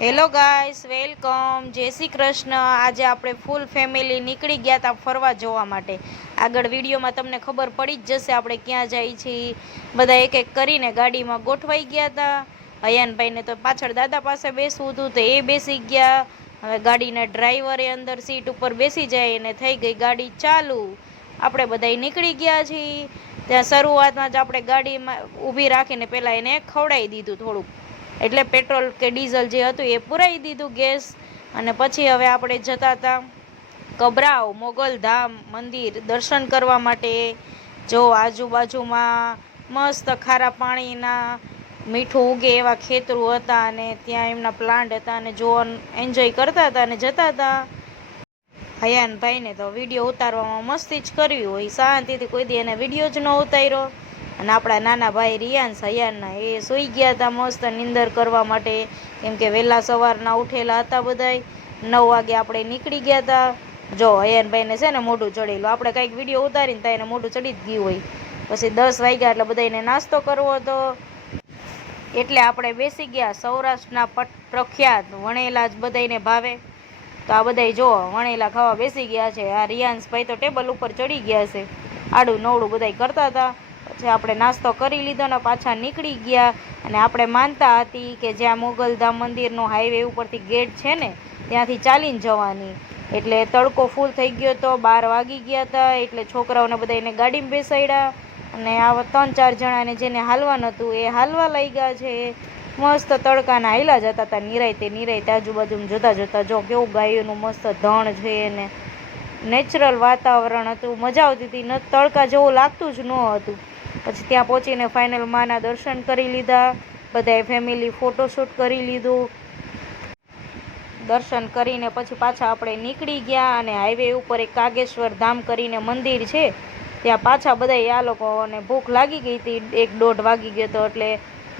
Hello guys, welcome. જય શ્રી કૃષ્ણ. આજે આપણે ફૂલ ફેમિલી નીકળી ગયા હતા ફરવા જોવા માટે. આગળ વિડીયોમાં તમને ખબર પડી જ જશે આપણે ક્યાં જઈએ છીએ. બધા એક એક કરીને ગાડીમાં ગોઠવાઈ ગયા હતા. હયાનભાઈને તો પાછળ દાદા પાસે બેસવું હતું તો એ બેસી ગયા. હવે ગાડીના ડ્રાઈવરે અંદર સીટ ઉપર બેસી જાય અને થઈ ગઈ ગાડી ચાલુ. આપણે બધા નીકળી ગયા છીએ. ત્યાં શરૂઆતમાં જ આપણે ગાડીમાં ઊભી રાખીને પહેલાં એને ખવડાવી દીધું થોડુંક, એટલે પેટ્રોલ કે ડીઝલ જે હતું એ પુરાવી દીધું ગેસ. અને પછી હવે આપણે જતા હતા કબરાવ મોગલધામ મંદિર દર્શન કરવા માટે. જો આજુબાજુમાં મસ્ત ખારા પાણીના મીઠું ઉગે એવા ખેતરો હતા અને ત્યાં એમના પ્લાન્ટ હતા અને જો એન્જોય કરતા હતા અને જતા હતા. હયાનભાઈને તો વિડીયો ઉતારવામાં મસ્તી જ કરવી હોય, શાંતિથી કોઈ દી એને વિડીયો જ ન ઉતાર્યો. અને આપણા નાના ભાઈ રિયાન્સ હયાનના એ સૂઈ ગયા હતા મસ્ત નિંદર કરવા માટે, કેમ કે વહેલા સવારના ઉઠેલા હતા બધાય. 9 વાગે આપણે નીકળી ગયા હતા. જો હયાનભાઈને છે ને મોઢું ચડેલું, આપણે કાંઈક વિડીયો ઉતારીને ત્યાં એને મોઢું ચડી જ ગયું હોય. પછી 10 વાગ્યા એટલે બધાને નાસ્તો કરવો હતો, એટલે આપણે બેસી ગયા. સૌરાષ્ટ્રના પ્રખ્યાત વણેલા જ બધાને ભાવે, તો આ બધાય જો વણેલા ખાવા બેસી ગયા છે. આ રિયાન્સભાઈ તો ટેબલ ઉપર ચડી ગયા છે, આડું નવડું બધાય કરતા હતા. પછી આપણે નાસ્તો કરી લીધો ને પાછા નીકળી ગયા. અને આપણે માનતા હતી કે જ્યાં મોગલધામ મંદિરનો હાઈવે ઉપરથી ગેટ છે ને ત્યાંથી ચાલીને જવાની. એટલે તડકો ફૂલ થઈ ગયો તો 12 વાગી ગયા હતા. એટલે છોકરાઓને બધાને ગાડીમાં બેસાડ્યા અને આ 3-4 જણાને જેને હાલવાનું હતું એ હાલવા લઈ ગયા છે. મસ્ત તડકાના હાલ્યા જતા હતા નિરાયતે આજુબાજુમાં જોતા જો કેવું ગાયોનું મસ્ત ધણ છે ને નેચરલ વાતાવરણ હતું, મજા આવતી હતી. ન તડકા જેવું લાગતું જ ન હતું. પછી ત્યાં પહોંચીને ફાઇનલ માના દર્શન કરી લીધા. બધાએ ફેમિલી ફોટોશૂટ કરી લીધું. દર્શન કરીને પછી પાછા આપણે નીકળી ગયા અને હાઈવે ઉપર એક કાગેશ્વર ધામ કરીને મંદિર છે ત્યાં પાછા બધા આ લોકોને ભૂખ લાગી ગઈ હતી. 1-1.5 વાગી ગયો હતો. એટલે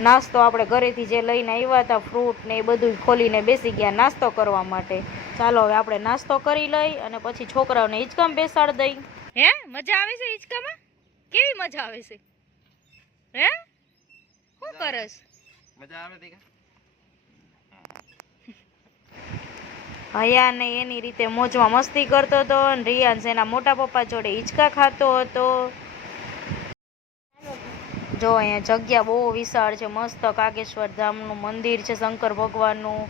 નાસ્તો આપણે ઘરેથી જે લઈને આવ્યા હતા ફ્રૂટ ને એ બધું ખોલીને બેસી ગયા નાસ્તો કરવા માટે. ચાલો હવે આપણે નાસ્તો કરી લઈ અને પછી છોકરાઓને હિંચકામાં બેસાડી દઈ. હે, મજા આવે છે હિંચકામાં? કેવી મજા આવે છે? હે, શું કરસ? મજા આવે છે. હયાને એની રીતે મોજમાં મસ્તી કરતો હતો અને રિયાન્સ એના મોટા પપ્પા જોડે હિંચકા ખાતો હતો. જો અહીંયા જગ્યા બહુ વિશાળ છે, મસ્ત કાગેશ્વર ધામનું મંદિર છે શંકર ભગવાનનું.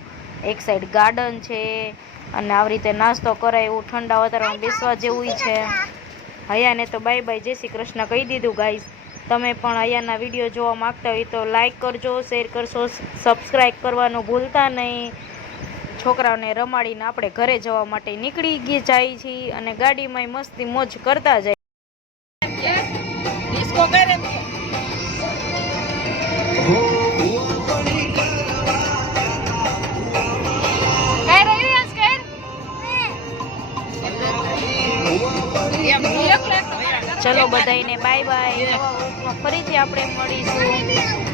એક સાઈડ ગાર્ડન છે અને આવી રીતે નાસ્તો કરાય એવું ઠંડા વાતાવરણ બેસવા જેવું છે. હયાને તો બાય બાય, જય શ્રી કૃષ્ણ કહી દીધું. ગાઈસ, તમે પણ હયાના વિડીયો જોવા માંગતા હોય તો લાઈક કરજો, શેર કરશો, સબસ્ક્રાઈબ કરવાનું ભૂલતા નહીં. છોકરાઓને રમાડીને આપણે ઘરે જવા માટે નીકળી જાય છીએ અને ગાડીમાં મસ્તી મોજ કરતા જાય. ચલો બધાને બાય બાય. ફરીથી આપણે મળીશું.